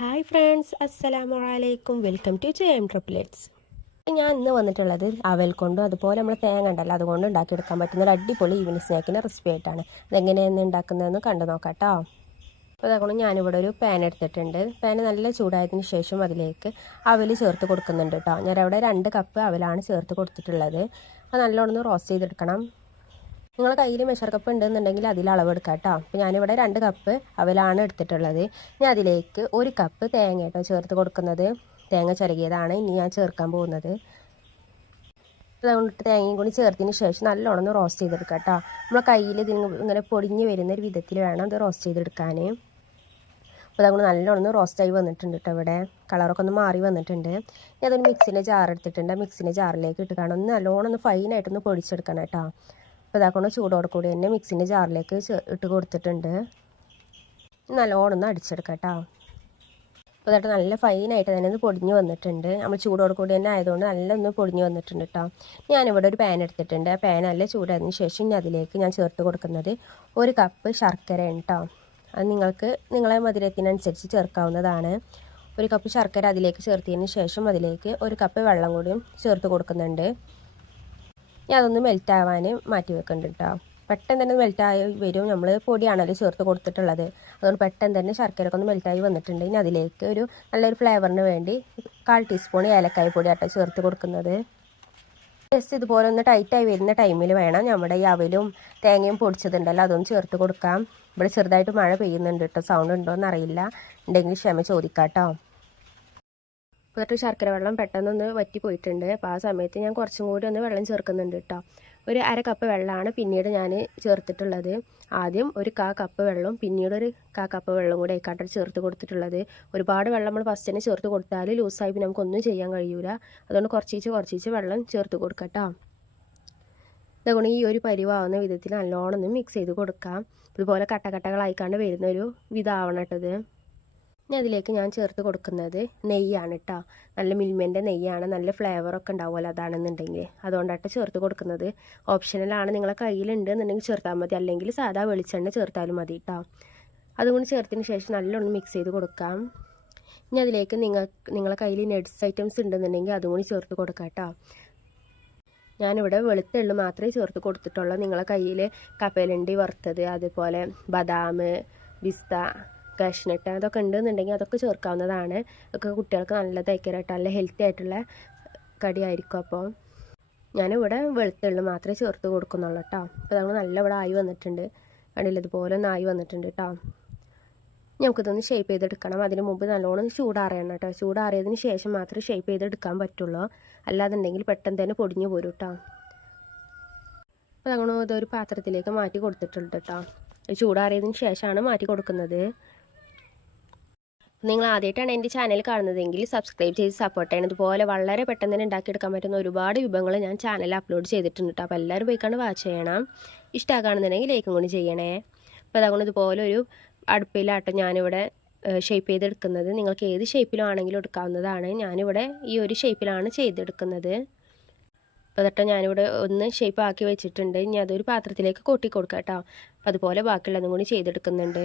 Hi friends, അസ്സലാമു അലൈക്കും. Welcome to JM triplets. ഞാൻ ഇന്ന് വന്നിട്ടുള്ളത് അവൽ കൊണ്ടും അതുപോലെ നമ്മൾ തേങ്ങ ഉണ്ടല്ലോ അതുകൊണ്ട് ഉണ്ടാക്കിയെടുക്കാൻ പറ്റുന്ന ഒരു അടിപൊളി ഈവനിങ് സ്നാക്കിൻ്റെ റെസിപ്പി ആയിട്ടാണ്. അതെങ്ങനെയാണ് ഉണ്ടാക്കുന്നതെന്ന് കണ്ടു നോക്കാം കേട്ടോ. അപ്പോൾ അതുകൊണ്ട് ഞാനിവിടെ ഒരു പാൻ എടുത്തിട്ടുണ്ട്. പാൻ നല്ല ചൂടായതിന് ശേഷം അതിലേക്ക് അവൽ ചേർത്ത് കൊടുക്കുന്നുണ്ട് കേട്ടോ. ഞാനവിടെ 2 കപ്പ് അവലാണ് ചേർത്ത് കൊടുത്തിട്ടുള്ളത്. അത് നല്ലോണം റോസ്റ്റ് ചെയ്തെടുക്കണം. നിങ്ങളുടെ കയ്യിൽ മെഷർ കപ്പ് ഉണ്ടെന്നുണ്ടെങ്കിൽ അതിൽ അളവെടുക്കാം കേട്ടോ. അപ്പോൾ ഞാനിവിടെ 2 കപ്പ് അവലാണ് എടുത്തിട്ടുള്ളത്. ഇനി അതിലേക്ക് 1 കപ്പ് തേങ്ങ കേട്ടോ ചേർത്ത് കൊടുക്കുന്നത്. തേങ്ങ ചിരകിയതാണ് ഇനി ഞാൻ ചേർക്കാൻ പോകുന്നത്. അതുകൊണ്ട് തേങ്ങയും കൂടി ചേർത്തതിന് ശേഷം നല്ലോണം റോസ്റ്റ് ചെയ്തെടുക്കാം കേട്ടോ. നമ്മുടെ കയ്യിൽ ഇങ്ങനെ പൊടിഞ്ഞ് വരുന്ന ഒരു വിധത്തിൽ വേണം ഇത് റോസ്റ്റ് ചെയ്തെടുക്കാൻ. അപ്പോൾ അതുകൊണ്ട് നല്ലോണം റോസ്റ്റായി വന്നിട്ടുണ്ട് കേട്ടോ. ഇവിടെ കളറൊക്കെ ഒന്ന് മാറി വന്നിട്ടുണ്ട്. ഇനി അതൊരു മിക്സിൻ്റെ ജാർ എടുത്തിട്ടുണ്ട്. മിക്സിൻ്റെ ജാറിലേക്ക് ഇട്ട് കാണാം നല്ലോണം ഫൈനായിട്ടൊന്ന് പൊടിച്ചെടുക്കണം കേട്ടോ. അപ്പോൾ ഇതാക്കണം ചൂടോടെ കൂടി തന്നെ മിക്സിൻ്റെ ജാറിലേക്ക് ഇട്ട് കൊടുത്തിട്ടുണ്ട്. നല്ലോണം അടിച്ചെടുക്കാം കേട്ടോ. അപ്പോൾ ഇതായിട്ട് നല്ല ഫൈനായിട്ട് തന്നെ ഇത് പൊടിഞ്ഞ് വന്നിട്ടുണ്ട്. നമ്മൾ ചൂടോടെ കൂടി തന്നെ ആയതുകൊണ്ട് നല്ല ഒന്ന് പൊടിഞ്ഞ് വന്നിട്ടുണ്ട് കേട്ടോ. ഞാനിവിടെ ഒരു പാൻ എടുത്തിട്ടുണ്ട്. ആ പാൻ നല്ല ചൂടായതിന് ശേഷം ഇനി അതിലേക്ക് ഞാൻ ചേർത്ത് കൊടുക്കുന്നത് 1 കപ്പ് ശർക്കരയാണ് കേട്ടോ. അത് നിങ്ങൾക്ക് നിങ്ങളെ മധുരത്തിനനുസരിച്ച് ചേർക്കാവുന്നതാണ്. 1 കപ്പ് ശർക്കര അതിലേക്ക് ചേർത്തതിന് ശേഷം അതിലേക്ക് 1 കപ്പ് വെള്ളം കൂടിയും ചേർത്ത് കൊടുക്കുന്നുണ്ട്. ഞാൻ അതൊന്ന് മെൽറ്റാവാൻ മാറ്റി വെക്കുന്നുണ്ട് കേട്ടോ. പെട്ടെന്ന് തന്നെ മെൽറ്റായി വരും. നമ്മൾ പൊടിയാണല്ലോ ചേർത്ത് കൊടുത്തിട്ടുള്ളത്. അതുകൊണ്ട് പെട്ടെന്ന് തന്നെ ശർക്കരയൊക്കെ ഒന്ന് മെൽറ്റായി വന്നിട്ടുണ്ട്. ഇനി അതിലേക്ക് ഒരു നല്ലൊരു ഫ്ലേവറിന് വേണ്ടി 1/4 ടീസ്പൂൺ ഏലക്കായ പൊടി ആട്ടോ ചേർത്ത് കൊടുക്കുന്നത്. ജസ്റ്റ് ഇതുപോലെ ഒന്ന് ടൈറ്റായി വരുന്ന ടൈമിൽ വേണം നമ്മുടെ ഈ അവലും തേങ്ങയും പൊടിച്ചതുണ്ടല്ലോ അതൊന്ന് ചേർത്ത് കൊടുക്കാം. ഇവിടെ ചെറുതായിട്ട് മഴ പെയ്യുന്നുണ്ട് കേട്ടോ. സൗണ്ട് ഉണ്ടോ എന്നറിയില്ല. ഉണ്ടെങ്കിൽ ക്ഷമ ചോദിക്കാം കേട്ടോ. എന്നിട്ട് ശർക്കര വെള്ളം പെട്ടെന്നൊന്ന് വറ്റി പോയിട്ടുണ്ട്. അപ്പോൾ ആ സമയത്ത് ഞാൻ കുറച്ചും കൂടി ഒന്ന് വെള്ളം ചേർക്കുന്നുണ്ട് കേട്ടോ. ഒരു 1/2 കപ്പ് വെള്ളമാണ് പിന്നീട് ഞാൻ ചേർത്തിട്ടുള്ളത്. ആദ്യം ഒരു 1/4 കപ്പ് വെള്ളം പിന്നീട് ഒരു 1/4 കപ്പ് വെള്ളം കൂടി ആയിക്കാട്ട് ചേർത്ത് കൊടുത്തിട്ടുള്ളത്. ഒരുപാട് വെള്ളം നമ്മൾ ഫസ്റ്റ് തന്നെ ചേർത്ത് കൊടുത്താൽ ലൂസായി പിന്നെ നമുക്കൊന്നും ചെയ്യാൻ കഴിയൂല. അതുകൊണ്ട് കുറച്ച് വെള്ളം ചേർത്ത് കൊടുക്കാം കേട്ടോ. അതുകൊണ്ട് ഈ ഒരു പരിവാവുന്ന വിധത്തിൽ നല്ലോണം ഒന്ന് മിക്സ് ചെയ്ത് കൊടുക്കാം. ഇതുപോലെ കട്ടകളായിക്കാണ്ട് വരുന്നൊരു വിധമാവണം കേട്ടത്. ഇനി അതിലേക്ക് ഞാൻ ചേർത്ത് കൊടുക്കുന്നത് നെയ്യാണ് കേട്ടോ. നല്ല മിൽമേൻ്റെ നെയ്യാണ്. നല്ല ഫ്ലേവറൊക്കെ ഉണ്ടാവുമല്ലോ അതാണെന്നുണ്ടെങ്കിൽ. അതുകൊണ്ടായിട്ട് ചേർത്ത് കൊടുക്കുന്നത്. ഓപ്ഷണലാണ്, നിങ്ങളെ കയ്യിലുണ്ടെന്നുണ്ടെങ്കിൽ ചേർത്താൽ മതി. അല്ലെങ്കിൽ സാധാ വെളിച്ചെണ്ണ ചേർത്താലും മതി കേട്ടോ. അതുകൊണ്ട് ചേർത്തതിന് ശേഷം നല്ലോണം മിക്സ് ചെയ്ത് കൊടുക്കാം. ഇനി അതിലേക്ക് നിങ്ങളെ കയ്യിൽ നട്ട്സ് ഐറ്റംസ് ഉണ്ടെന്നുണ്ടെങ്കിൽ അതും കൂടി ചേർത്ത് കൊടുക്കാം കേട്ടോ. ഞാനിവിടെ വെളുത്ത എള്ള് മാത്രമേ ചേർത്ത് കൊടുത്തിട്ടുള്ളൂ. നിങ്ങളെ കയ്യിൽ കപ്പലണ്ടി വറുത്തത് അതുപോലെ ബദാം, പിസ്ത, കാഷ്നട്ട് അതൊക്കെ ഉണ്ടെന്നുണ്ടെങ്കിൽ അതൊക്കെ ചേർക്കാവുന്നതാണ്. അതൊക്കെ കുട്ടികൾക്ക് നല്ലതായിരിക്കും, നല്ല ഹെൽത്തി ആയിട്ടുള്ള കടിയായിരിക്കും. അപ്പോൾ ഞാനിവിടെ വെളുത്തുള്ളി മാത്രമേ ചേർത്ത് കൊടുക്കുന്നുള്ളൂ കേട്ടോ. അപ്പോൾ നമ്മൾ നല്ല ഇവിടെ ആയി വന്നിട്ടുണ്ട്. കണ്ടില്ല, ഇതുപോലെ ഒന്ന് ആയി വന്നിട്ടുണ്ട് കേട്ടോ. നമുക്കിതൊന്ന് ഷേപ്പ് ചെയ്തെടുക്കണം. അതിന് മുമ്പ് നല്ലോണം ചൂടാറിയണം കേട്ടോ. ചൂടാറിയതിന് ശേഷം മാത്രമേ ഷേപ്പ് ചെയ്തെടുക്കാൻ പറ്റുള്ളൂ. അല്ലാതുണ്ടെങ്കിൽ പെട്ടെന്ന് തന്നെ പൊടിഞ്ഞു പോരും കേട്ടോ. അപ്പോൾ നമ്മൾ ഇതൊരു പാത്രത്തിലേക്ക് മാറ്റി കൊടുത്തിട്ടുണ്ട് കേട്ടോ. ചൂടാറിയതിന് ശേഷമാണ് മാറ്റി കൊടുക്കുന്നത്. നിങ്ങൾ ആദ്യമായിട്ടാണ് എൻ്റെ ചാനൽ കാണുന്നതെങ്കിൽ സബ്സ്ക്രൈബ് ചെയ്ത് സപ്പോർട്ട് ചെയ്യണം. ഇതുപോലെ വളരെ പെട്ടെന്ന് തന്നെ ഉണ്ടാക്കിയെടുക്കാൻ പറ്റുന്ന ഒരുപാട് വിഭവങ്ങൾ ഞാൻ ചാനലിൽ അപ്ലോഡ് ചെയ്തിട്ടുണ്ട് കേട്ടോ. അപ്പോൾ എല്ലാവരും പോയിക്കാണ്ട് വാച്ച് ചെയ്യണം. ഇഷ്ടമാക്കുകയാണെന്നുണ്ടെങ്കിൽ ലൈക്കും കൂടി ചെയ്യണേ. അപ്പോൾ അതുകൊണ്ട് ഇതുപോലെ ഒരു അടുപ്പിലാട്ടോ ഞാനിവിടെ ഷേപ്പ് ചെയ്തെടുക്കുന്നത്. നിങ്ങൾക്ക് ഏത് ഷേപ്പിലും ആണെങ്കിലും എടുക്കാവുന്നതാണ്. ഞാനിവിടെ ഈ ഒരു ഷേപ്പിലാണ് ചെയ്തെടുക്കുന്നത്. അപ്പോൾ അതൊക്കെ ഞാനിവിടെ ഒന്ന് ഷേപ്പ് ആക്കി വെച്ചിട്ടുണ്ട്. ഇനി അതൊരു പാത്രത്തിലേക്ക് കൊട്ടി കൊടുക്കാം കേട്ടോ. അപ്പോൾ അതുപോലെ ബാക്കിയുള്ളതും കൂടി ചെയ്തെടുക്കുന്നുണ്ട്.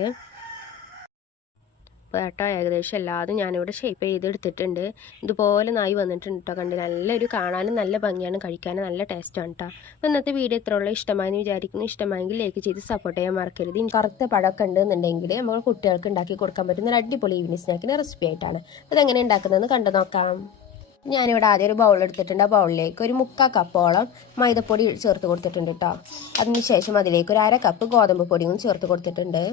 അപ്പോൾ കേട്ടോ ഏകദേശം എല്ലാതും ഞാനിവിടെ ഷേപ്പ് ചെയ്തെടുത്തിട്ടുണ്ട്. ഇതുപോലെ നായി വന്നിട്ടുണ്ട് കേട്ടോ. കണ്ട് നല്ലൊരു കാണാനും നല്ല ഭംഗിയാണ്, കഴിക്കാനും നല്ല ടേസ്റ്റാണ് കേട്ടോ. അപ്പോൾ ഇന്നത്തെ വീഡിയോ ഇത്രയുള്ള ഇഷ്ടമായെന്ന് വിചാരിക്കുന്നു. ഇഷ്ടമായെങ്കിൽ ലൈക്ക് ചെയ്ത് സപ്പോർട്ട് ചെയ്യാൻ മറക്കരുത്. ഇനി കറുത്ത പഴമൊക്കെ ഉണ്ടെന്നുണ്ടെങ്കിൽ നമ്മൾ കുട്ടികൾക്ക് ഉണ്ടാക്കി കൊടുക്കാൻ പറ്റുന്ന ഒരു അടിപൊളി ഈവനിങ് സ്നാക്കിൻ്റെ റെസിപ്പി ആയിട്ടാണ്. അതെങ്ങനെ ഉണ്ടാക്കുന്നതെന്ന് കണ്ടു നോക്കാം. ഞാനിവിടെ ആദ്യം ഒരു ബൗൾ എടുത്തിട്ടുണ്ട്. ആ ബൗളിലേക്ക് ഒരു 3/4 കപ്പോളം മൈദപ്പൊടി ചേർത്ത് കൊടുത്തിട്ടുണ്ട് കേട്ടോ. അതിന് ശേഷം അതിലേക്ക് ഒരു 1/2 കപ്പ് ഗോതമ്പ് പൊടിയും ചേർത്ത് കൊടുത്തിട്ടുണ്ട്.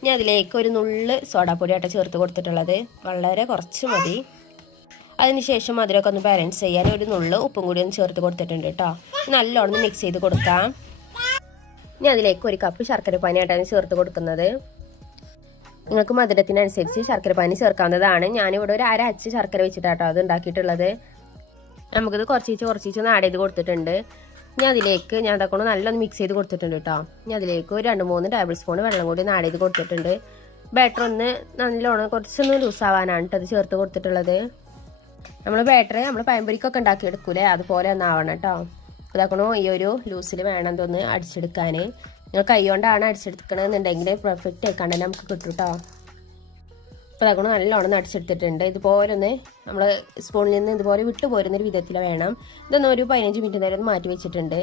ഇനി അതിലേക്ക് ഒരു നുള്ള് സോഡാപ്പൊടി ആയിട്ട് ചേർത്ത് കൊടുത്തിട്ടുള്ളത്. വളരെ കുറച്ച് മതി. അതിനുശേഷം മധുരമൊക്കെ ഒന്ന് ബാലൻസ് ചെയ്യാൻ ഒരു നുള്ള് ഉപ്പും കൂടി ഒന്ന് ചേർത്ത് കൊടുത്തിട്ടുണ്ട് കേട്ടോ. നല്ലോണം മിക്സ് ചെയ്ത് കൊടുക്കാം. ഇനി അതിലേക്ക് 1 കപ്പ് ശർക്കര പാനിയായിട്ടാണ് ചേർത്ത് കൊടുക്കുന്നത്. നിങ്ങൾക്ക് മധുരത്തിനനുസരിച്ച് ശർക്കര പാനി ചേർക്കാവുന്നതാണ്. ഞാനിവിടെ ഒരു 1/2 അച്ച് ശർക്കര വെച്ചിട്ടാട്ടോ അത് ഉണ്ടാക്കിയിട്ടുള്ളത്. നമുക്കിത് കുറച്ചൊന്ന് ആഡ് ചെയ്ത് കൊടുത്തിട്ടുണ്ട്. ഇനി അതിലേക്ക് ഞാൻ അതൊക്കെ നല്ലൊന്ന് മിക്സ് ചെയ്ത് കൊടുത്തിട്ടുണ്ട് കേട്ടോ. ഇനി അതിലേക്ക് ഒരു 2-3 ടേബിൾ സ്പൂൺ വെള്ളം കൂടി ആഡ് ചെയ്ത് കൊടുത്തിട്ടുണ്ട്. ബാറ്റർ ഒന്ന് നല്ലോണം കുറച്ചൊന്ന് ലൂസാവാനാണ് കേട്ടോ അത് ചേർത്ത് കൊടുത്തിട്ടുള്ളത്. നമ്മൾ പഴംപൊരിക്കൊക്കെ ഉണ്ടാക്കിയെടുക്കൂലേ അതുപോലെ ഒന്നാവണം കേട്ടോ. അതാക്കണോ ഈ ഒരു ലൂസിൽ വേണം ഇതൊന്ന് അടിച്ചെടുക്കാൻ. നിങ്ങൾ കൈ കൊണ്ടാണ് അടിച്ചെടുക്കണമെന്നുണ്ടെങ്കിൽ പെർഫെക്റ്റ് ആയിക്കാണ്ട് നമുക്ക് കിട്ടും കേട്ടോ. അപ്പോൾ അതുകൊണ്ട് നല്ലോണം നടിച്ചെടുത്തിട്ടുണ്ട്. ഇതുപോലെ ഒന്ന് നമ്മൾ സ്പൂണിൽ നിന്ന് ഇതുപോലെ വിട്ടു പോരുന്നൊരു വിധത്തിൽ വേണം. ഇതൊന്ന് ഒരു 15 മിനിറ്റ് നേരം ഒന്ന് മാറ്റി വെച്ചിട്ടുണ്ട്.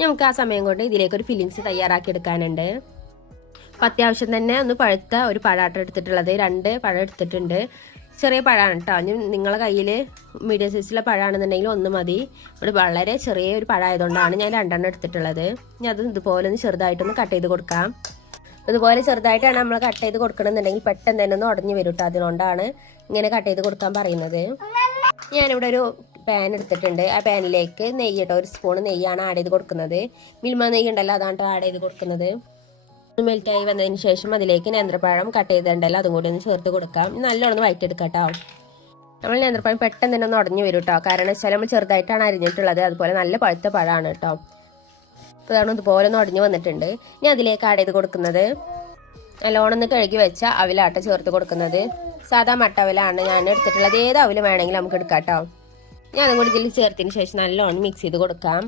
നമുക്ക് ആ സമയം കൊണ്ട് ഇതിലേക്കൊരു ഫില്ലിങ്സ് തയ്യാറാക്കി എടുക്കാനുണ്ട്. അപ്പം അത്യാവശ്യം തന്നെ ഒന്ന് പഴുത്ത ഒരു പഴാട്ടം എടുത്തിട്ടുള്ളത്, 2 പഴം എടുത്തിട്ടുണ്ട്. ചെറിയ പഴമാണ് കേട്ടോ. നിങ്ങളെ കയ്യിൽ മീഡിയം സൈസിലെ പഴമാണെന്നുണ്ടെങ്കിൽ 1 മതി. ഇവിടെ വളരെ ചെറിയ ഒരു പഴമായതുകൊണ്ടാണ് ഞാൻ 2 എടുത്തിട്ടുള്ളത്. ഇനി അത് ഇതുപോലെ ഒന്ന് ചെറുതായിട്ടൊന്ന് കട്ട് ചെയ്ത് കൊടുക്കാം. ഇതുപോലെ ചെറുതായിട്ടാണ് നമ്മൾ കട്ട് ചെയ്ത് കൊടുക്കണമെന്നുണ്ടെങ്കിൽ പെട്ടെന്ന് തന്നെ ഒന്ന് ഉടഞ്ഞു വരും കേട്ടോ. അതുകൊണ്ടാണ് ഇങ്ങനെ കട്ട് ചെയ്ത് കൊടുക്കാൻ പറയുന്നത്. ഞാനിവിടെ ഒരു പാൻ എടുത്തിട്ടുണ്ട്. ആ പാനിലേക്ക് നെയ്യ് കേട്ടോ, 1 സ്പൂൺ നെയ്യാണ് ആഡ് ചെയ്ത് കൊടുക്കുന്നത്. മിൽമ നെയ്യ് ഉണ്ടല്ലോ, അതാണ് ആഡ് ചെയ്ത് കൊടുക്കുന്നത്. മെൽറ്റായി വന്നതിന് ശേഷം അതിലേക്ക് നേന്ത്രപ്പഴം കട്ട് ചെയ്തിട്ടുണ്ടല്ലോ, അതും കൂടി ഒന്ന് ചേർത്ത് കൊടുക്കാം. നല്ലോണം വഴറ്റിയെടുക്കാം കേട്ടോ. നമ്മൾ നേന്ത്രപ്പഴം പെട്ടെന്ന് തന്നെ ഒന്ന് ഉടഞ്ഞു വരും കേട്ടോ. കാരണം വെച്ചാൽ നമ്മൾ ചെറുതായിട്ടാണ് അരിഞ്ഞിട്ടുള്ളത്. അതുപോലെ നല്ല പഴുത്ത പഴമാണ് കേട്ടോ. അപ്പോൾ അതാണ് ഇതുപോലെ ഒന്ന് ഉടഞ്ഞു വന്നിട്ടുണ്ട്. ഇനി അതിലേക്ക് ആഡ് ചെയ്ത് കൊടുക്കുന്നത് നല്ലോണം ഒന്ന് കഴുകി വെച്ച അവിലാട്ട ചേർത്ത് കൊടുക്കുന്നത്. സാധാ മട്ട അവിലാണ് ഞാൻ എടുത്തിട്ടുള്ളത്. ഏത് അവില് വേണമെങ്കിലും നമുക്ക് എടുക്കാം കേട്ടോ. ഞാൻ അതും കൂടി ഇതിൽ ചേർത്തതിന് ശേഷം നല്ലോണം മിക്സ് ചെയ്ത് കൊടുക്കാം.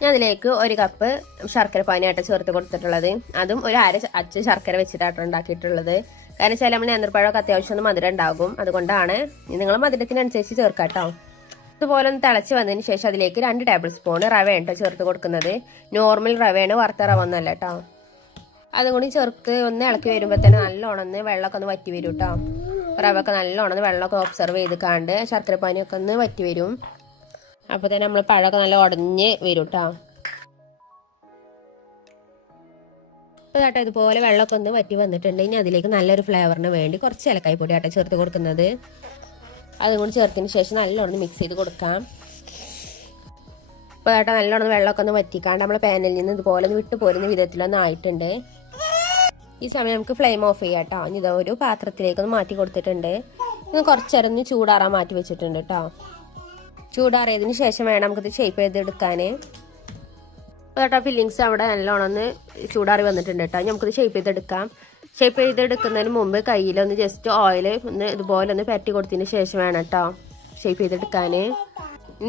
ഞാൻ അതിലേക്ക് 1 കപ്പ് ശർക്കര പാനിയായിട്ട് ചേർത്ത് കൊടുത്തിട്ടുള്ളത്. അതും ഒരു അച്ച ശർക്കര വെച്ചിട്ടാണ് ഉണ്ടാക്കിയിട്ടുള്ളത്. കാരണം വെച്ചാൽ നമ്മൾ നേന്ത്രപ്പഴമൊക്കെ അത്യാവശ്യം ഒന്ന് മധുരം ഉണ്ടാകും. അതുകൊണ്ടാണ് നിങ്ങൾ മധുരത്തിനനുസരിച്ച് ചേർക്കാം കേട്ടോ. ഇതുപോലെ ഒന്ന് തിളച്ച് വന്നതിന് ശേഷം അതിലേക്ക് 2 ടേബിൾ സ്പൂൺ റവ കേട്ടോ ചേർത്ത് കൊടുക്കുന്നത്. നോർമൽ റവയാണ്, വറുത്ത റവ ഒന്നല്ല കേട്ടോ. അതും കൂടി ചേർത്ത് ഒന്ന് ഇളക്കി വരുമ്പോൾ തന്നെ നല്ലോണം ഒന്ന് വെള്ളമൊക്കെ ഒന്ന് വറ്റി വരും കേട്ടോ. റവൊക്കെ നല്ലോണം വെള്ളമൊക്കെ ഒബ്സർവ് ചെയ്ത് കാണ്ട് ശർക്കര പാനിയൊക്കെ ഒന്ന് വറ്റി വരും. അപ്പോൾ തന്നെ നമ്മൾ പഴമൊക്കെ നല്ല ഉടഞ്ഞ് വരും കേട്ടോ. അപ്പോൾ കേട്ടോ ഇതുപോലെ വെള്ളമൊക്കെ ഒന്ന് വറ്റി വന്നിട്ടുണ്ട്. ഇനി അതിലേക്ക് നല്ലൊരു ഫ്ലേവറിന് വേണ്ടി കുറച്ച് ഏലക്കായ് പൊടി ആട്ടോ ചേർത്ത് കൊടുക്കുന്നത്. അതും കൂടി ചേർത്തതിന് ശേഷം നല്ലോണം മിക്സ് ചെയ്ത് കൊടുക്കാം. അപ്പോൾ കേട്ടോ നല്ലോണം വെള്ളമൊക്കെ ഒന്ന് വറ്റിക്കാണ്ട് നമ്മൾ പാനിൽ നിന്ന് ഇതുപോലെ ഒന്ന് വിട്ടു പോരുന്ന വിധത്തിലൊന്നും ആയിട്ടുണ്ട്. ഈ സമയം നമുക്ക് ഫ്ലെയിം ഓഫ് ചെയ്യാം കേട്ടോ. ഇനി ഇതൊരു പാത്രത്തിലേക്കൊന്ന് മാറ്റി കൊടുത്തിട്ടുണ്ട്. ഇന്ന് കുറച്ചേരം ഒന്ന് ചൂടാറാൻ മാറ്റി വെച്ചിട്ടുണ്ട് കേട്ടോ. ചൂടാറിയതിന് ശേഷം വേണം നമുക്കിത് ഷേപ്പ് ചെയ്തെടുക്കാൻ. അപ്പോൾ കേട്ടോ ഫില്ലിങ്സ് അവിടെ നല്ലോണം ഒന്ന് ചൂടാറി വന്നിട്ടുണ്ട് കേട്ടോ. നമുക്കിത് ഷേപ്പ് ചെയ്തെടുക്കാം. ഷേപ്പ് ചെയ്തെടുക്കുന്നതിന് മുമ്പ് കയ്യിലൊന്ന് ജസ്റ്റ് ഓയിൽ ഒന്ന് ഇതുപോലെ ഒന്ന് പരട്ടി കൊടുത്തതിന് ശേഷം വേണം കേട്ടോ ഷേപ്പ് ചെയ്തെടുക്കാൻ.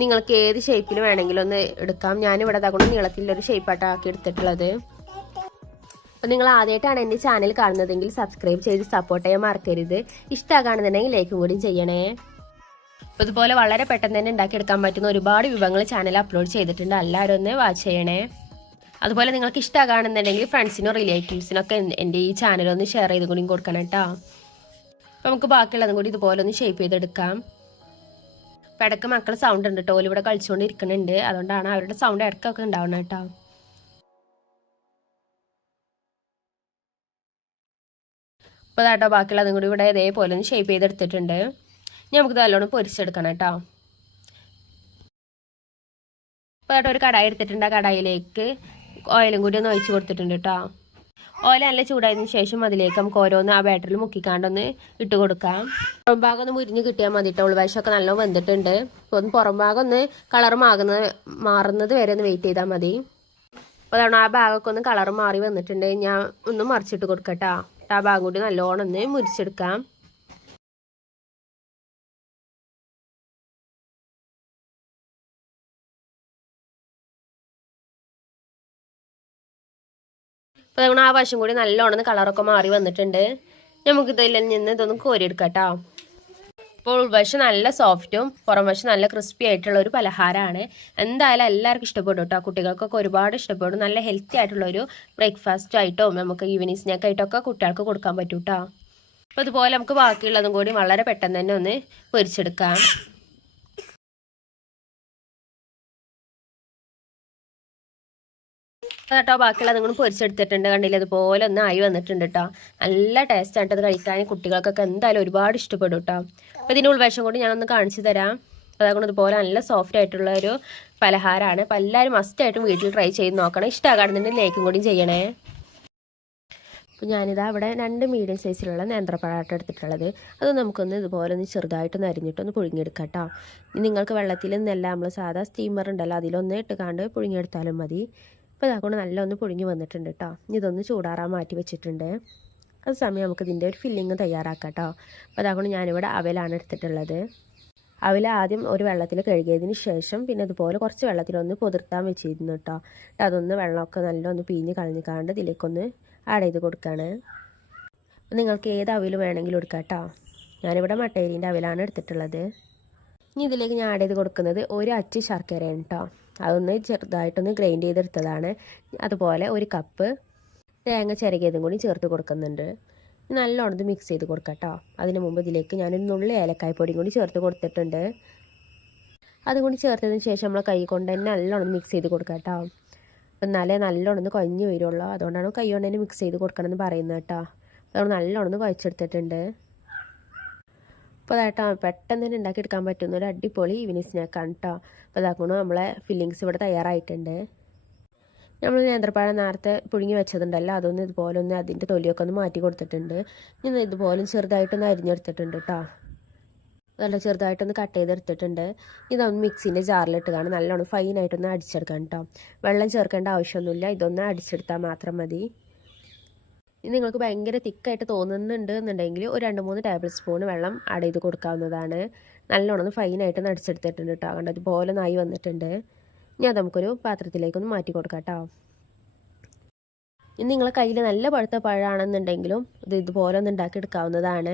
നിങ്ങൾക്ക് ഏത് ഷേപ്പിൽ വേണമെങ്കിലും ഒന്ന് എടുക്കാം. ഞാനിവിടെ അതുകൊണ്ട് നീളത്തിലൊരു ഷേപ്പായിട്ടാക്കി എടുത്തിട്ടുള്ളത്. അപ്പോൾ നിങ്ങൾ ആദ്യമായിട്ടാണ് എൻ്റെ ചാനൽ കാണുന്നതെങ്കിൽ സബ്സ്ക്രൈബ് ചെയ്ത് സപ്പോർട്ട് ചെയ്യാൻ മറക്കരുത്. ഇഷ്ടമാണെന്നുണ്ടെങ്കിൽ ലൈക്കും കൂടി ചെയ്യണേ. അപ്പോൾ ഇതുപോലെ വളരെ പെട്ടെന്ന് തന്നെ ഉണ്ടാക്കിയെടുക്കാൻ പറ്റുന്ന ഒരുപാട് വിഭവങ്ങൾ ചാനൽ അപ്ലോഡ് ചെയ്തിട്ടുണ്ട്. എല്ലാവരും ഒന്ന് വാച്ച് ചെയ്യണേ. അതുപോലെ നിങ്ങൾക്ക് ഇഷ്ടമാണെന്നുണ്ടെങ്കിൽ ഫ്രണ്ട്സിനോ റിലേറ്റീവ്സിനൊക്കെ എൻ്റെ ഈ ചാനലൊന്ന് ഷെയർ ചെയ്ത് കൂടി കൊടുക്കണം കേട്ടോ. അപ്പോൾ നമുക്ക് ബാക്കിയുള്ളതും കൂടി ഇതുപോലെ ഒന്ന് ഷേപ്പ് ചെയ്തെടുക്കാം. അപ്പോൾ ഇടയ്ക്ക് മക്കൾ സൗണ്ട് ഉണ്ട് കേട്ടോ. ഇവിടെ കളിച്ചുകൊണ്ടിരിക്കുന്നുണ്ട്. അതുകൊണ്ടാണ് അവരുടെ സൗണ്ട് ഇടയ്ക്കൊക്കെ ഉണ്ടാവണം കേട്ടോ. അപ്പോൾ അതാട്ടോ ബാക്കിയുള്ളതും കൂടി ഇവിടെ ഇതേപോലെ ഒന്ന് ഷേപ്പ് ചെയ്തെടുത്തിട്ടുണ്ട്. നമുക്ക് നല്ലോണം പൊരിച്ചെടുക്കണം കേട്ടോ. അപ്പോൾ കേട്ടോ ഒരു കടായി എടുത്തിട്ടുണ്ട്. ആ കടായിലേക്ക് ഓയിലും കൂടി ഒന്ന് ഒഴിച്ച് കൊടുത്തിട്ടുണ്ട് കേട്ടോ. ഓയിൽ നല്ല ചൂടായതിനു ശേഷം അതിലേക്ക് നമുക്ക് ഓരോന്ന് ആ ബാറ്ററിൽ മുക്കിക്കാണ്ടൊന്ന് ഇട്ട് കൊടുക്കാം. പുറം ഭാഗം ഒന്ന് മുരിഞ്ഞ് കിട്ടിയാൽ മതി കേട്ടോ. ഉൾവശമൊക്കെ നല്ല വെന്തിട്ടുണ്ട്. ഒന്ന് പുറം ഭാഗം ഒന്ന് കളർ മാറുന്നത് വരെ ഒന്ന് വെയിറ്റ് ചെയ്താൽ മതി. അപ്പോൾ അതാണ് ആ ഭാഗമൊക്കെ ഒന്ന് കളർ മാറി വന്നിട്ടുണ്ട്. ഞാൻ ഒന്ന് മറിച്ചിട്ട് കൊടുക്കട്ടോ. ആ ഭാഗം കൂടി നല്ലോണം ഒന്ന് മുരിച്ചെടുക്കാം. അപ്പോൾ അതുകൊണ്ട് ആ വശം കൂടി നല്ലോണം കളറൊക്കെ മാറി വന്നിട്ടുണ്ട്. നമുക്കിതിൽ നിന്ന് ഇതൊന്ന് കോരിയെടുക്കാം കേട്ടോ. അപ്പോൾ ഉൾവശം നല്ല സോഫ്റ്റും പുറം വശം നല്ല ക്രിസ്പി ആയിട്ടുള്ള ഒരു പലഹാരമാണ്. എന്തായാലും എല്ലാവർക്കും ഇഷ്ടപ്പെടും കേട്ടോ. കുട്ടികൾക്കൊക്കെ ഒരുപാട് ഇഷ്ടപ്പെടും. നല്ല ഹെൽത്തി ആയിട്ടുള്ളൊരു ബ്രേക്ക്ഫാസ്റ്റ് ആയിട്ടോ നമുക്ക് ഈവനിങ് സ്നാക്ക് ആയിട്ടൊക്കെ കുട്ടികൾക്ക് കൊടുക്കാൻ പറ്റും കേട്ടോ. അപ്പോൾ അതുപോലെ നമുക്ക് ബാക്കിയുള്ളതും കൂടി വളരെ പെട്ടെന്ന് തന്നെ ഒന്ന് പൊരിച്ചെടുക്കാം. കേട്ടോ ബാക്കിയുള്ളത് നിങ്ങൾ പൊരിച്ചെടുത്തിട്ടുണ്ട്. കണ്ടില്ല അതുപോലെ ഒന്ന് ആയി വന്നിട്ടുണ്ട് കേട്ടോ. നല്ല ടേസ്റ്റ് ആയിട്ട് അത് കഴിക്കാൻ കുട്ടികൾക്കൊക്കെ എന്തായാലും ഒരുപാട് ഇഷ്ടപ്പെടും കേട്ടോ. അപ്പോൾ ഇതിൻ്റെ ഉൾവശം കൂടി ഞാനൊന്ന് കാണിച്ചു തരാം. അപ്പോൾ അതുകൊണ്ട് ഇതുപോലെ നല്ല സോഫ്റ്റ് ആയിട്ടുള്ള ഒരു പലഹാരമാണ്. അപ്പോൾ എല്ലാവരും മസ്റ്റായിട്ടും വീട്ടിൽ ട്രൈ ചെയ്ത് നോക്കണം. ഇഷ്ടമാകാണെന്നുണ്ടെങ്കിൽ ലൈക്കും കൂടി ചെയ്യണേ. അപ്പോൾ ഞാനിതാ അവിടെ 2 മീഡിയം സൈസിലുള്ള നേന്ത്രപ്പഴാട്ടം എടുത്തിട്ടുള്ളത്. അത് നമുക്കൊന്ന് ഇതുപോലെ ഒന്ന് ചെറുതായിട്ടൊന്ന് അരിഞ്ഞിട്ടൊന്ന് പുഴുങ്ങിയെടുക്കാം കേട്ടോ. നിങ്ങൾക്ക് വെള്ളത്തിൽ നിന്നല്ല നമ്മൾ സാധാ സ്റ്റീമർ ഉണ്ടല്ലോ അതിലൊന്ന് ഇട്ടുകാണ്ട് പുഴുങ്ങിയെടുത്താലും മതി. അപ്പോൾ അതുകൊണ്ട് നല്ല ഒന്ന് പുഴുങ്ങി വന്നിട്ടുണ്ട് കേട്ടോ. ഇതൊന്ന് ചൂടാറാൻ മാറ്റി വെച്ചിട്ടുണ്ട്. അത് സമയം നമുക്ക് ഇതിൻ്റെ ഒരു ഫില്ലിങ് തയ്യാറാക്കാം കേട്ടോ. അപ്പോൾ അതുകൊണ്ട് ഞാനിവിടെ അവലാണ് എടുത്തിട്ടുള്ളത്. അവിൽ ആദ്യം ഒരു വെള്ളത്തിൽ കഴുകിയതിന് ശേഷം പിന്നെ അതുപോലെ കുറച്ച് വെള്ളത്തിലൊന്ന് പൊതിർത്താൻ വെച്ചിരുന്നു കേട്ടോ. അതൊന്ന് വെള്ളമൊക്കെ നല്ലൊന്ന് പിഴിഞ്ഞ് കളഞ്ഞിക്കാണ്ട് ഇതിലേക്കൊന്ന് ആഡ് ചെയ്ത് കൊടുക്കുകയാണ്. നിങ്ങൾക്ക് ഏത് അവിൽ വേണമെങ്കിലും എടുക്കാം കേട്ടോ. ഞാനിവിടെ മട്ടേരീൻ്റെ അവിലാണ് എടുത്തിട്ടുള്ളത്. ഇനി ഇതിലേക്ക് ഞാൻ ആഡ് ചെയ്ത് കൊടുക്കുന്നത് ഒരു അച്ച് ശർക്കരയാണ് കേട്ടോ. അതൊന്ന് ചെറുതായിട്ടൊന്ന് ഗ്രൈൻഡ് ചെയ്തെടുത്തതാണ്. അതുപോലെ ഒരു കപ്പ് തേങ്ങ ചിരകിയതും കൂടി ചേർത്ത് കൊടുക്കുന്നുണ്ട്. നല്ലോണം ഇത് മിക്സ് ചെയ്ത് കൊടുക്കാം കേട്ടോ. അതിന് മുമ്പ് ഇതിലേക്ക് ഞാനൊരു നുള്ളി ഏലക്കായ്പ്പൊടിയും കൂടി ചേർത്ത് കൊടുത്തിട്ടുണ്ട്. അതുകൂടി ചേർത്തതിന് ശേഷം നമ്മൾ കൈ കൊണ്ട് തന്നെ നല്ലോണം മിക്സ് ചെയ്ത് കൊടുക്കാം കേട്ടോ. എന്നാലേ നല്ലോണം ഒന്ന് കുഴഞ്ഞ് വരുള്ളൂ. അതുകൊണ്ടാണ് കൈ കൊണ്ട് തന്നെ മിക്സ് ചെയ്ത് കൊടുക്കണമെന്ന് പറയുന്നത് കേട്ടോ. അതുകൊണ്ട് നല്ലോണം ഒന്ന് കുഴച്ചെടുത്തിട്ടുണ്ട്. അപ്പോൾ അതായിട്ടോ പെട്ടെന്ന് തന്നെ ഉണ്ടാക്കിയെടുക്കാൻ പറ്റുന്ന ഒരു അടിപൊളി ഈവനിങ് സ്നാക്കാണ് കേട്ടോ. അപ്പോൾ അതാക്കണം നമ്മളെ ഫില്ലിങ്സ് ഇവിടെ തയ്യാറായിട്ടുണ്ട്. നമ്മൾ നേന്ത്രപ്പഴം നേരത്തെ പുഴുങ്ങി വെച്ചതുണ്ടല്ലോ, അതൊന്ന് ഇതുപോലെ ഒന്ന് അതിൻ്റെ തൊലിയൊക്കെ ഒന്ന് മാറ്റി കൊടുത്തിട്ടുണ്ട്. ഞാൻ ഇതുപോലെ ചെറുതായിട്ടൊന്ന് അരിഞ്ഞെടുത്തിട്ടുണ്ട് കേട്ടോ. നല്ല ചെറുതായിട്ടൊന്ന് കട്ട് ചെയ്തെടുത്തിട്ടുണ്ട്. ഇതൊന്ന് മിക്സിൻ്റെ ജാറിലിട്ട് കാണും നല്ലോണം ഫൈനായിട്ടൊന്ന് അടിച്ചെടുക്കാം കേട്ടോ. വെള്ളം ചേർക്കേണ്ട ആവശ്യമൊന്നുമില്ല, ഇതൊന്ന് അടിച്ചെടുത്താൽ മാത്രം മതി. ഇനി നിങ്ങൾക്ക് ഭയങ്കര തിക്കായിട്ട് തോന്നുന്നുണ്ട് എന്നുണ്ടെങ്കിൽ ഒരു 2-3 ടേബിൾ സ്പൂൺ വെള്ളം ആഡ് ചെയ്ത് കൊടുക്കാവുന്നതാണ്. നല്ലോണം ഒന്ന് ഫൈനായിട്ടൊന്ന് അടിച്ചെടുത്തിട്ടുണ്ട് കേട്ടോ. കണ്ടോ അതുപോലെ നായി വന്നിട്ടുണ്ട്. ഇനി അത് നമുക്കൊരു പാത്രത്തിലേക്കൊന്ന് മാറ്റി കൊടുക്കാം കേട്ടോ. ഇനി നിങ്ങളെ കയ്യിൽ നല്ല പഴുത്ത പഴമാണെന്നുണ്ടെങ്കിലും ഇതുപോലെ ഒന്ന് ഉണ്ടാക്കിയെടുക്കാവുന്നതാണ്.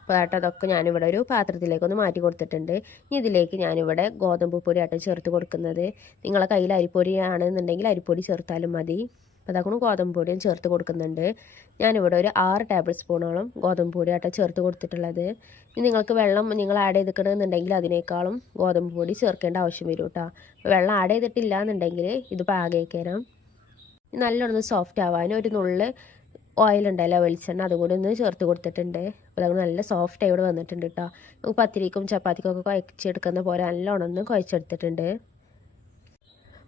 അപ്പോൾ കേട്ടോ അതൊക്കെ ഞാനിവിടെ ഒരു പാത്രത്തിലേക്കൊന്ന് മാറ്റി കൊടുത്തിട്ടുണ്ട്. ഇനി ഇതിലേക്ക് ഞാനിവിടെ ഗോതമ്പ് പൊടി ആട്ടോ ചേർത്ത് കൊടുക്കുന്നത്. നിങ്ങളെ കയ്യിൽ അരിപ്പൊടി ആണെന്നുണ്ടെങ്കിൽ അരിപ്പൊടി ചേർത്താലും മതി. അപ്പോൾ അതൊക്കെ ഗോതമ്പ് പൊടിയും ചേർത്ത് കൊടുക്കുന്നുണ്ട്. ഞാനിവിടെ ഒരു 6 ടേബിൾ സ്പൂണോളം ഗോതമ്പ് പൊടി ആട്ടോ ചേർത്ത് കൊടുത്തിട്ടുള്ളത്. ഇനി നിങ്ങൾക്ക് വെള്ളം നിങ്ങൾ ആഡ് ചെയ്തിട്ടുണ്ടെന്നുണ്ടെങ്കിൽ അതിനേക്കാളും ഗോതമ്പ് പൊടി ചേർക്കേണ്ട ആവശ്യം വരും കേട്ടോ. വെള്ളം ആഡ് ചെയ്തിട്ടില്ല എന്നുണ്ടെങ്കിൽ ഇത് പാകേക്കരം. നല്ലോണം സോഫ്റ്റ് ആവാൻ ഒരു നുള്ള് ഓയിലുണ്ടല്ലോ വെളിച്ചെണ്ണ അതുകൂടി ഒന്ന് ചേർത്ത് കൊടുത്തിട്ടുണ്ട്. അപ്പോൾ അത് നല്ല സോഫ്റ്റായി ഇവിടെ വന്നിട്ടുണ്ട് കേട്ടോ. നമുക്ക് പത്തിരിക്കും ചപ്പാത്തിക്കും ഒക്കെ കുഴച്ചെടുക്കുന്ന പോലെ നല്ലോണം ഒന്ന് കുഴച്ചെടുത്തിട്ടുണ്ട്.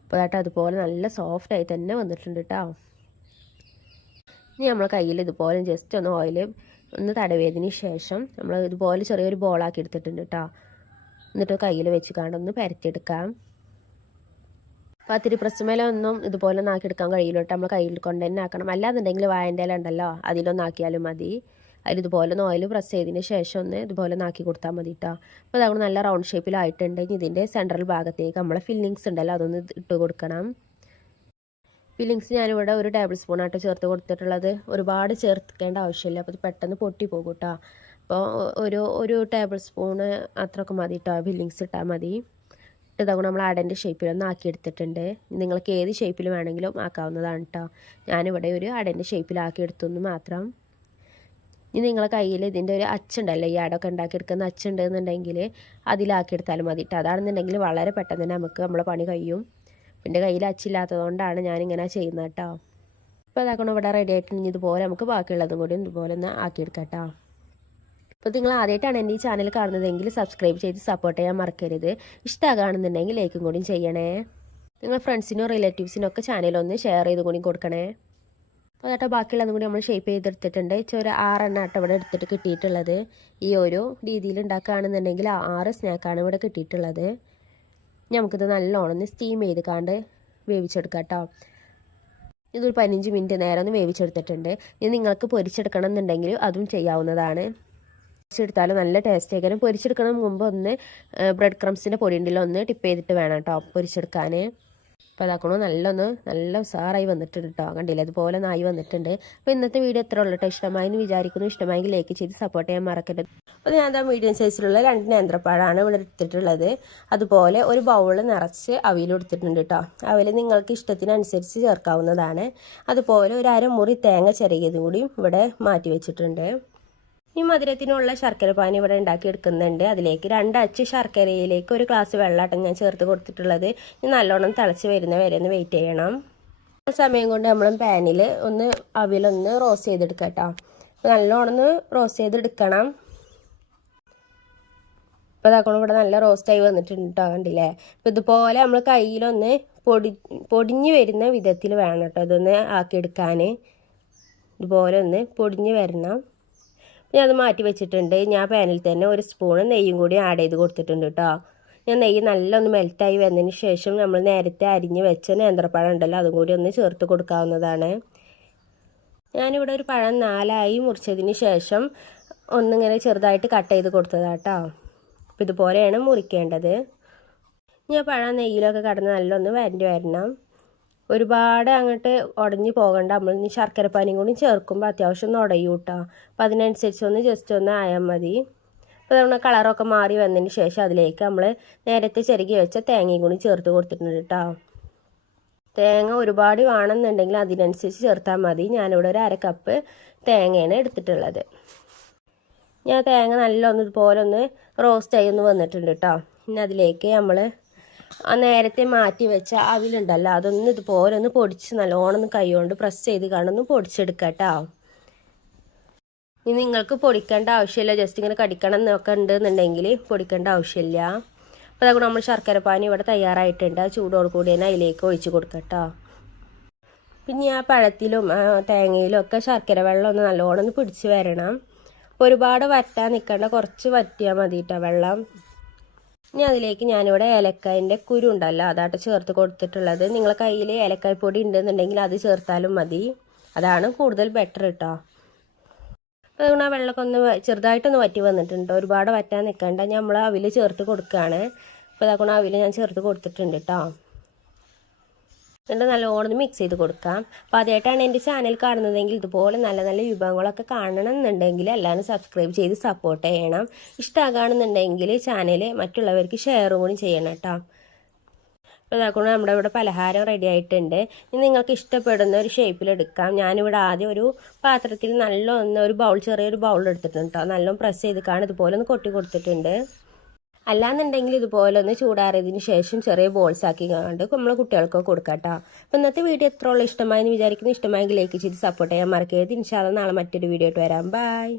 അപ്പോൾ കേട്ടോ അതുപോലെ നല്ല സോഫ്റ്റായി തന്നെ വന്നിട്ടുണ്ട് കേട്ടോ. ഇനി നമ്മൾ കയ്യിൽ ഇതുപോലെ ജസ്റ്റ് ഒന്ന് ഓയിൽ ഒന്ന് തടവിയതിന് ശേഷം നമ്മൾ ഇതുപോലെ ചെറിയൊരു ബോളാക്കി എടുത്തിട്ടുണ്ട് കേട്ടോ. എന്നിട്ട് കയ്യിൽ വെച്ച് കാണൊന്ന് പരത്തിയെടുക്കാം. പത്തിരി പ്രസ്സുമേലൊന്നും ഇതുപോലെ ഒന്ന് ആക്കിയെടുക്കാൻ കഴിയില്ല കേട്ടോ. നമ്മൾ കയ്യിൽ കൊണ്ട് തന്നെ ആക്കണം. അല്ലാന്നുണ്ടെങ്കിൽ വാഴൻ്റെ ഇല ഉണ്ടല്ലോ അതിലൊന്നാക്കിയാലും മതി. അതിലിതുപോലെ ഒന്ന് ഓയിൽ പ്രസ് ചെയ്തതിന് ശേഷം ഒന്ന് ഇതുപോലെ ആക്കി കൊടുത്താൽ മതി കേട്ടോ. അപ്പോൾ അതുകൊണ്ട് നല്ല റൗണ്ട് ഷേപ്പിലായിട്ടുണ്ട്. ഇനി ഇതിൻ്റെ സെൻട്രൽ ഭാഗത്തേക്ക് നമ്മളെ ഫില്ലിങ്സ് ഉണ്ടല്ലോ അതൊന്ന് ഇട്ട് കൊടുക്കണം. ഫില്ലിങ്സ് ഞാനിവിടെ ഒരു ടേബിൾ സ്പൂൺ ആട്ടോ ചേർത്ത് കൊടുത്തിട്ടുള്ളത്. ഒരുപാട് ചേർക്കേണ്ട ആവശ്യമില്ല, അപ്പോൾ ഇത് പെട്ടെന്ന് പൊട്ടി പോകും കേട്ടോ. അപ്പോൾ ഒരു ടേബിൾ സ്പൂണ് അത്രയൊക്കെ മതി കേട്ടോ. ഫില്ലിങ്സ് ഇട്ടാൽ മതി. ഇതാകുമ്പോൾ നമ്മൾ അടൻ്റെ ഷേപ്പിലൊന്ന് ആക്കിയെടുത്തിട്ടുണ്ട്. നിങ്ങൾക്ക് ഏത് ഷേപ്പിൽ വേണമെങ്കിലും ആക്കാവുന്നതാണ് കേട്ടോ. ഞാനിവിടെ ഒരു അടൻ്റെ ഷേപ്പിലാക്കി എടുത്തെന്ന് മാത്രം. ഇനി നിങ്ങളെ കയ്യിൽ ഇതിൻ്റെ ഒരു അച്ചുണ്ടല്ലോ, ഈ അടയൊക്കെ ഉണ്ടാക്കിയെടുക്കുന്ന അച്ചുണ്ടെന്നുണ്ടെങ്കിൽ അതിലാക്കിയെടുത്താലും മതി കേട്ടോ. അതാണെന്നുണ്ടെങ്കിൽ വളരെ പെട്ടെന്ന് തന്നെ നമ്മളെ പണി കഴിയും. എൻ്റെ കയ്യിൽ അച്ചില്ലാത്തതുകൊണ്ടാണ് ഞാനിങ്ങനെ ചെയ്യുന്നത് കേട്ടോ. അപ്പോൾ അതാക്കണം ഇവിടെ റെഡി ആയിട്ടുണ്ടെങ്കിൽ ഇതുപോലെ നമുക്ക് ബാക്കിയുള്ളതും കൂടി ഇതുപോലെ ഒന്ന് ആക്കിയെടുക്കാം കേട്ടോ. അപ്പോൾ നിങ്ങൾ ആദ്യമായിട്ടാണ് എൻ്റെ ഈ ചാനൽ കാണുന്നതെങ്കിൽ സബ്സ്ക്രൈബ് ചെയ്ത് സപ്പോർട്ട് ചെയ്യാൻ മറക്കരുത്. ഇഷ്ടമാകുകയാണെന്നുണ്ടെങ്കിൽ ലൈക്കും കൂടി ചെയ്യണേ. നിങ്ങൾ ഫ്രണ്ട്സിനോ റിലേറ്റീവ്സിനോ ഒക്കെ ചാനലൊന്ന് ഷെയർ ചെയ്ത് കൂടി കൊടുക്കണേ. അപ്പോൾ കേട്ടോ ബാക്കിയുള്ളതും കൂടി നമ്മൾ ഷേപ്പ് ചെയ്തെടുത്തിട്ടുണ്ട്. ഒരു 6 എണ്ണം ആട്ടോ ഇവിടെ എടുത്തിട്ട് കിട്ടിയിട്ടുള്ളത്. ഈ ഒരു രീതിയിൽ ഉണ്ടാക്കുകയാണെന്നുണ്ടെങ്കിൽ 6 സ്നാക്കാണ് ഇവിടെ കിട്ടിയിട്ടുള്ളത്. നമുക്കിത് നല്ലോണം ഒന്ന് സ്റ്റീം ചെയ്ത് കാണ്ട് വേവിച്ചെടുക്കാം കേട്ടോ. ഇതൊരു 15 മിനിറ്റ് നേരം ഒന്ന് വേവിച്ചെടുത്തിട്ടുണ്ട്. ഇനി നിങ്ങൾക്ക് പൊരിച്ചെടുക്കണം എന്നുണ്ടെങ്കിൽ അതും ചെയ്യാവുന്നതാണ്. പൊരിച്ചെടുത്താലും നല്ല ടേസ്റ്റ് ആയിരിക്കും. പൊരിച്ചെടുക്കണം മുമ്പ് ഒന്ന് ബ്രെഡ് ക്രംസിൻ്റെ പൊടി ഉണ്ടല്ലോ ഒന്ന് ടിപ്പ് ചെയ്തിട്ട് വേണം കേട്ടോ പൊരിച്ചെടുക്കാൻ. അപ്പോൾ അതാക്കണോ നല്ല ഉസാറായി വന്നിട്ടുണ്ട് കേട്ടോ. കണ്ടില്ല അതുപോലെ നായി വന്നിട്ടുണ്ട്. അപ്പോൾ ഇന്നത്തെ വീഡിയോ എത്ര ഉള്ളൂ കേട്ടോ. ഇഷ്ടമായെന്ന് വിചാരിക്കുന്നു. ഇഷ്ടമായെങ്കിൽ ലൈക്ക് ചെയ്ത് സപ്പോർട്ട് ചെയ്യാൻ മറക്കരുത്. അപ്പോൾ ഞാൻ മീഡിയം സൈസിലുള്ള 2 നേന്ത്രപ്പഴമാണ് ഇവിടെ എടുത്തിട്ടുള്ളത്. അതുപോലെ ഒരു ബൗൾ നിറച്ച് അവിൽ എടുത്തിട്ടുണ്ട് കേട്ടോ. അവിൽ നിങ്ങൾക്ക് ഇഷ്ടത്തിനനുസരിച്ച് ചേർക്കാവുന്നതാണ്. അതുപോലെ ഒരു അരമുറി തേങ്ങ ചിരകിയത് കൂടിയും ഇവിടെ മാറ്റി വെച്ചിട്ടുണ്ട്. ഈ മധുരത്തിനുള്ള ശർക്കര പാനി ഇവിടെ ഉണ്ടാക്കിയെടുക്കുന്നുണ്ട്. അതിലേക്ക് 2 അച്ച് ശർക്കരയിലേക്ക് 1 ഗ്ലാസ് വെള്ളമാട്ടം ഞാൻ ചേർത്ത് കൊടുത്തിട്ടുള്ളത്. ഇനി നല്ലോണം തിളച്ച് വരുന്ന വരെ ഒന്ന് വെയിറ്റ് ചെയ്യണം. ആ സമയം കൊണ്ട് നമ്മൾ പാനിൽ ഒന്ന് അവിലൊന്ന് റോസ്റ്റ് ചെയ്തെടുക്കാം കേട്ടോ. നല്ലോണം ഒന്ന് റോസ്റ്റ് ചെയ്തെടുക്കണം. ഇപ്പോൾ അതാക്കണം ഇവിടെ നല്ല റോസ്റ്റായി വന്നിട്ടുണ്ട് കേട്ടോ. കണ്ടില്ലേ. അപ്പോൾ ഇതുപോലെ നമ്മൾ കയ്യിലൊന്ന് പൊടിഞ്ഞ് വരുന്ന വിധത്തിൽ വേണം കേട്ടോ ഇതൊന്ന് ആക്കിയെടുക്കാൻ. ഇതുപോലെ ഒന്ന് പൊടിഞ്ഞ് വരണം. ഞാൻ അത് മാറ്റി വെച്ചിട്ടുണ്ട്. ഞാൻ പാനിൽ തന്നെ 1 സ്പൂണ് നെയ്യും കൂടി ആഡ് ചെയ്ത് കൊടുത്തിട്ടുണ്ട് കേട്ടോ. ഞാൻ നെയ്യ് നല്ലൊന്ന് മെൽറ്റായി വന്നതിന് ശേഷം നമ്മൾ നേരത്തെ അരിഞ്ഞ് വെച്ച നേന്ത്രപ്പഴം ഉണ്ടല്ലോ അതും കൂടി ഒന്ന് ചേർത്ത് കൊടുക്കാവുന്നതാണ്. ഞാനിവിടെ ഒരു പഴം 4 മുറിച്ചതിന് ശേഷം ഒന്നിങ്ങനെ ചെറുതായിട്ട് കട്ട് ചെയ്ത് കൊടുത്തതാണ് കേട്ടോ. അപ്പോൾ ഇതുപോലെയാണ് മുറിക്കേണ്ടത്. ഞാൻ പഴം നെയ്യിലൊക്കെ കടന്ന് നല്ലൊന്ന് വരണ്ടി വരണം. ഒരുപാട് അങ്ങോട്ട് ഉടഞ്ഞു പോകണ്ട. നമ്മൾ ഇനി ശർക്കരപ്പാനിയും കൂടി ചേർക്കുമ്പോൾ അത്യാവശ്യം ഒന്ന് ഉടയും കേട്ടോ. അപ്പോൾ അതിനനുസരിച്ച് ഒന്ന് ജസ്റ്റ് ഒന്ന് ആയാൽ മതി. അപ്പോൾ നമ്മൾ കളറൊക്കെ മാറി വന്നതിന് ശേഷം അതിലേക്ക് നമ്മൾ നേരത്തെ ചെറുകി വെച്ച തേങ്ങയും കൂടി ചേർത്ത് കൊടുത്തിട്ടുണ്ട് കേട്ടോ. തേങ്ങ ഒരുപാട് വേണമെന്നുണ്ടെങ്കിൽ അതിനനുസരിച്ച് ചേർത്താൽ മതി. ഞാനിവിടെ ഒരു 1/2 കപ്പ് തേങ്ങയാണ് എടുത്തിട്ടുള്ളത്. ഞാൻ തേങ്ങ നല്ലൊന്ന് ഇതുപോലെ ഒന്ന് റോസ്റ്റായി ഒന്ന് വന്നിട്ടുണ്ട് കേട്ടോ. പിന്നെ അതിലേക്ക് നമ്മൾ നേരത്തെ മാറ്റി വെച്ച അവിലുണ്ടല്ലോ അതൊന്ന് ഇതുപോലെ ഒന്ന് പൊടിച്ച് നല്ലോണം ഒന്ന് കൈ കൊണ്ട് പ്രസ് ചെയ്ത് കാണൊന്ന് പൊടിച്ചെടുക്കുക കേട്ടോ. ഇനി നിങ്ങൾക്ക് പൊടിക്കേണ്ട ആവശ്യമില്ല, ജസ്റ്റ് ഇങ്ങനെ കടിക്കണം എന്നൊക്കെ ഉണ്ടെന്നുണ്ടെങ്കിൽ പൊടിക്കേണ്ട ആവശ്യമില്ല. അപ്പോൾ അതുകൊണ്ട് നമ്മൾ ശർക്കരപ്പാനി ഇവിടെ തയ്യാറായിട്ടുണ്ട്. ചൂടോട് കൂടി തന്നെ അതിലേക്ക് ഒഴിച്ച് കൊടുക്കട്ടോ. പിന്നെ ആ പഴത്തിലും തേങ്ങയിലും ഒക്കെ ശർക്കര വെള്ളം ഒന്ന് നല്ലോണം ഒന്ന് പിടിച്ച് വരണം. അപ്പോൾ ഒരുപാട് വറ്റാൻ നിൽക്കേണ്ട, കുറച്ച് വറ്റിയാൽ മതി കേട്ടോ വെള്ളം. ഇനി അതിലേക്ക് ഞാനിവിടെ ഏലക്കായൻ്റെ കുരു ഉണ്ടല്ലോ അതായിട്ട് ചേർത്ത് കൊടുത്തിട്ടുള്ളത്. നിങ്ങളെ കയ്യിൽ ഏലക്കായ പൊടി ഉണ്ടെന്നുണ്ടെങ്കിൽ അത് ചേർത്താലും മതി, അതാണ് കൂടുതൽ ബെറ്റർ കേട്ടോ. അതുകൊണ്ട് ആ വെള്ളമൊക്കെ ഒന്ന് ചെറുതായിട്ടൊന്ന് വറ്റി വന്നിട്ടുണ്ട്. ഒരുപാട് വറ്റാൻ നിൽക്കേണ്ട. നമ്മൾ അവിൽ ചേർത്ത് കൊടുക്കുകയാണ്. അപ്പോൾ അതുകൊണ്ട് അവിൽ ഞാൻ ചേർത്ത് കൊടുത്തിട്ടുണ്ട് കേട്ടോ. എന്നിട്ട് നല്ലോണം മിക്സ് ചെയ്ത് കൊടുക്കാം. അപ്പോൾ ആദ്യമായിട്ടാണ് എൻ്റെ ചാനൽ കാണുന്നതെങ്കിൽ ഇതുപോലെ നല്ല നല്ല വിഭവങ്ങളൊക്കെ കാണണം എന്നുണ്ടെങ്കിൽ എല്ലാവരും സബ്സ്ക്രൈബ് ചെയ്ത് സപ്പോർട്ട് ചെയ്യണം. ഇഷ്ടമാകുകയാണെന്നുണ്ടെങ്കിൽ ചാനൽ മറ്റുള്ളവർക്ക് ഷെയറും കൂടി ചെയ്യണം കേട്ടോ. അപ്പോൾ ഇതാക്കൊണ്ട് നമ്മുടെ ഇവിടെ പലഹാരം റെഡി ആയിട്ടുണ്ട്. ഇനി നിങ്ങൾക്ക് ഇഷ്ടപ്പെടുന്ന ഒരു ഷേപ്പിലെടുക്കാം. ഞാനിവിടെ ആദ്യം ഒരു പാത്രത്തിൽ ഒരു ബൗൾ ചെറിയൊരു ബൗൾ എടുത്തിട്ടുണ്ട് കേട്ടോ. നല്ലോണം പ്രസ് ചെയ്ത് കാണും ഇതുപോലെ ഒന്ന് കൊട്ടി കൊടുത്തിട്ടുണ്ട്. അല്ലാന്നുണ്ടെങ്കിൽ ഇതുപോലെ ഒന്ന് ചൂടാറിയതിന് ശേഷം ചെറിയ ബോൾസ് ആക്കി കണ്ട് നമ്മൾ കുട്ടികൾക്കൊക്കെ കൊടുക്കാം കേട്ടോ. അപ്പോൾ ഇന്നത്തെ വീഡിയോ എത്രയുള്ള ഇഷ്ടമായെന്ന് വിചാരിക്കുന്നു. ഇഷ്ടമായെങ്കിൽ ലൈക്ക് ചെയ്ത് സപ്പോർട്ട് ചെയ്യാൻ മറക്കരുത്. ഇൻഷാ അല്ലാഹ് നാളെ മറ്റൊരു വീഡിയോ ആയിട്ട് വരാം. ബൈ.